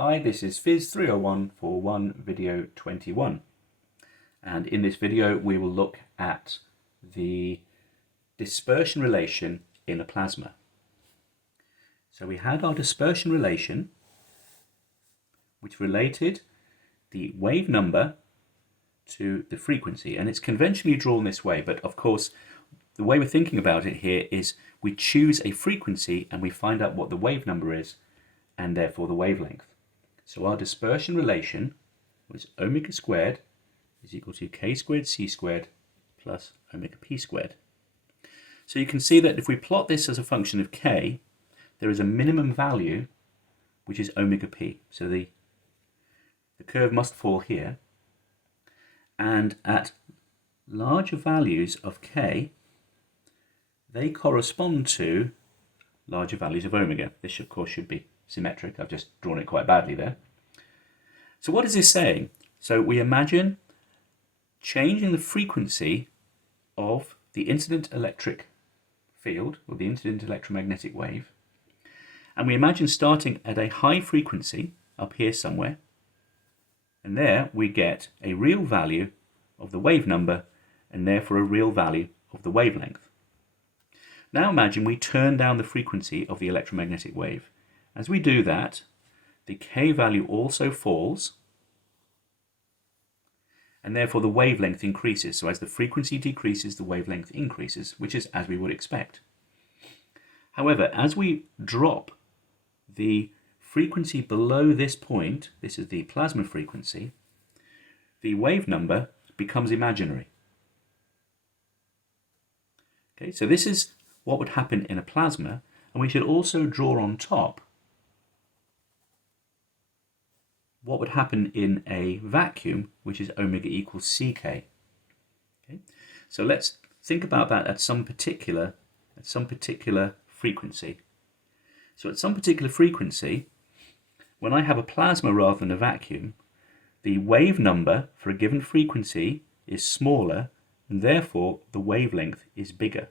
Hi, this is PHYS30141 video 21, and in this video we will look at the dispersion relation in a plasma. So we had our dispersion relation which related the wave number to the frequency, and it's conventionally drawn this way, but of course the way we're thinking about it here is we choose a frequency and we find out what the wave number is and therefore the wavelength. So our dispersion relation was omega squared is equal to k squared c squared plus omega p squared. So you can see that if we plot this as a function of k, there is a minimum value which is omega p. So the curve must fall here, and at larger values of k, they correspond to larger values of omega. This of course should be symmetric. I've just drawn it quite badly there. So what is this saying? So we imagine changing the frequency of the incident electric field, or the incident electromagnetic wave, and we imagine starting at a high frequency up here somewhere, and there we get a real value of the wave number and therefore a real value of the wavelength. Now imagine we turn down the frequency of the electromagnetic wave. As we do that, the k value also falls, and therefore the wavelength increases. So as the frequency decreases, the wavelength increases, which is as we would expect. However, as we drop the frequency below this point, this is the plasma frequency, the wave number becomes imaginary. Okay, so this is what would happen in a plasma, and we should also draw on top what would happen in a vacuum, which is omega equals ck. Okay? So let's think about that at some particular frequency. So at some particular frequency, when I have a plasma rather than a vacuum, the wave number for a given frequency is smaller, and therefore the wavelength is bigger.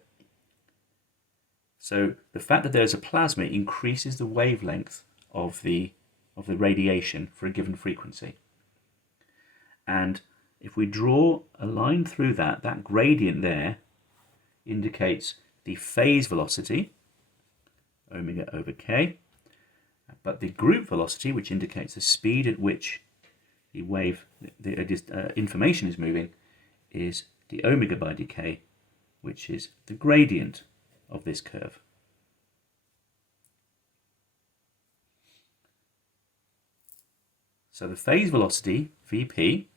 So the fact that there's a plasma increases the wavelength of the radiation for a given frequency. And if we draw a line through that gradient there indicates the phase velocity, omega over k, but the group velocity, which indicates the speed at which the wave, information is moving, is the omega by dk, which is the gradient of this curve. So the phase velocity, Vp,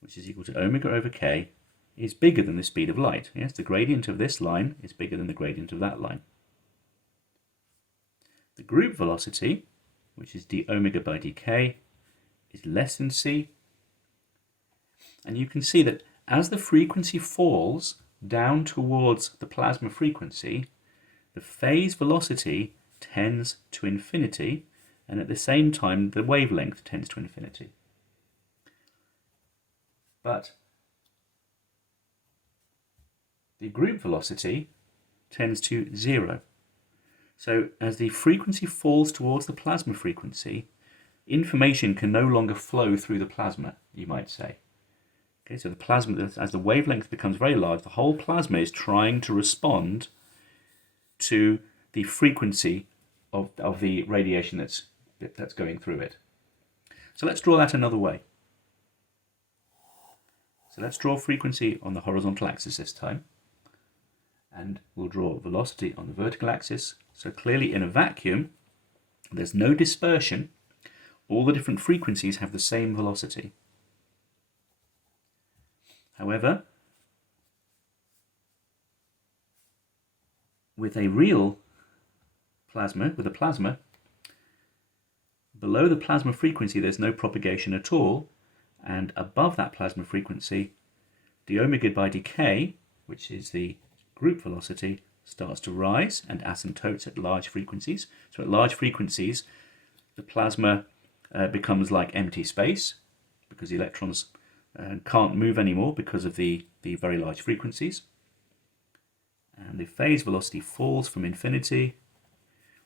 which is equal to omega over k, is bigger than the speed of light. Yes, the gradient of this line is bigger than the gradient of that line. The group velocity, which is d omega by dk, is less than c. And you can see that as the frequency falls down towards the plasma frequency, the phase velocity tends to infinity, and at the same time the wavelength tends to infinity. But the group velocity tends to 0. So as the frequency falls towards the plasma frequency, information can no longer flow through the plasma, you might say. Okay, so the plasma, as the wavelength becomes very large, the whole plasma is trying to respond to the frequency of the radiation that's going through it. So let's draw that another way. So let's draw frequency on the horizontal axis this time, and we'll draw velocity on the vertical axis. So clearly in a vacuum, there's no dispersion. All the different frequencies have the same velocity. However, with a real plasma, below the plasma frequency there's no propagation at all, and above that plasma frequency, the omega by dk, which is the group velocity, starts to rise and asymptotes at large frequencies. So at large frequencies, the plasma becomes like empty space because the electrons can't move anymore because of the very large frequencies. And the phase velocity falls from infinity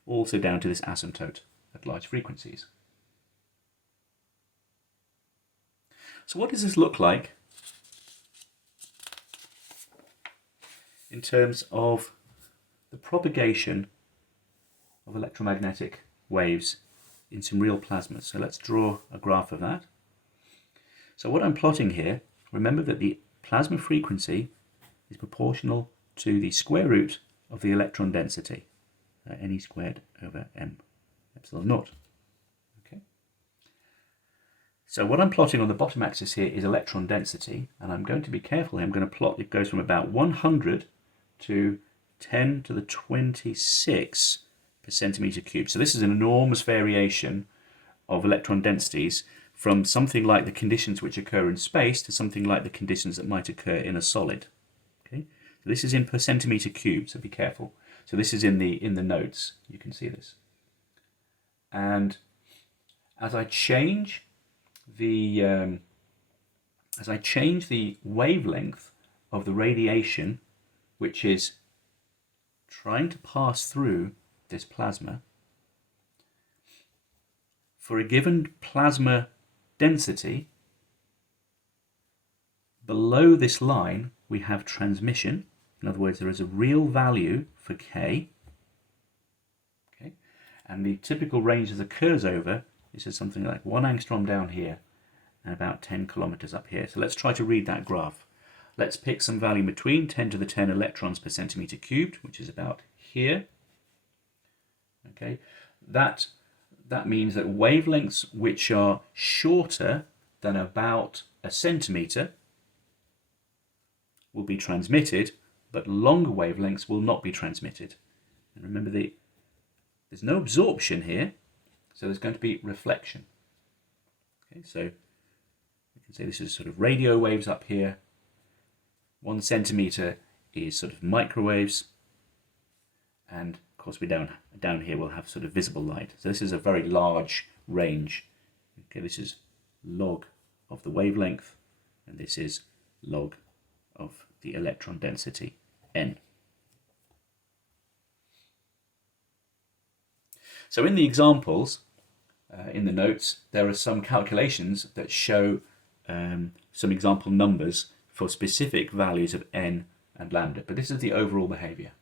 also down to this asymptote at large frequencies. So what does this look like in terms of the propagation of electromagnetic waves in some real plasmas? So let's draw a graph of that. So what I'm plotting here, remember that the plasma frequency is proportional to the square root of the electron density, Ne squared over m epsilon naught. Okay. So what I'm plotting on the bottom axis here is electron density, and I'm going to be careful here. I'm going to plot, it goes from about 100 to 10 to the 26 per centimeter cubed. So this is an enormous variation of electron densities from something like the conditions which occur in space to something like the conditions that might occur in a solid. Okay, so this is in per centimeter cubed, so be careful. So this is in the notes. You can see this. And as I change the wavelength of the radiation which is trying to pass through this plasma, for a given plasma density, below this line we have transmission. In other words, there is a real value for K. Okay? And the typical range that occurs over is something like 1 angstrom down here and about 10 kilometers up here. So let's try to read that graph. Let's pick some value between 10 to the 10 electrons per centimeter cubed, which is about here. Okay, that means that wavelengths which are shorter than about a centimeter will be transmitted, but longer wavelengths will not be transmitted. And remember, there's no absorption here, so there's going to be reflection. Okay, so we can say this is sort of radio waves up here. 1 centimeter is sort of microwaves, and of course we down here we'll have sort of visible light. So this is a very large range. Okay, this is log of the wavelength, and this is log of the electron density n. So in the examples, in the notes, there are some calculations that show some example numbers for specific values of n and lambda, but this is the overall behavior.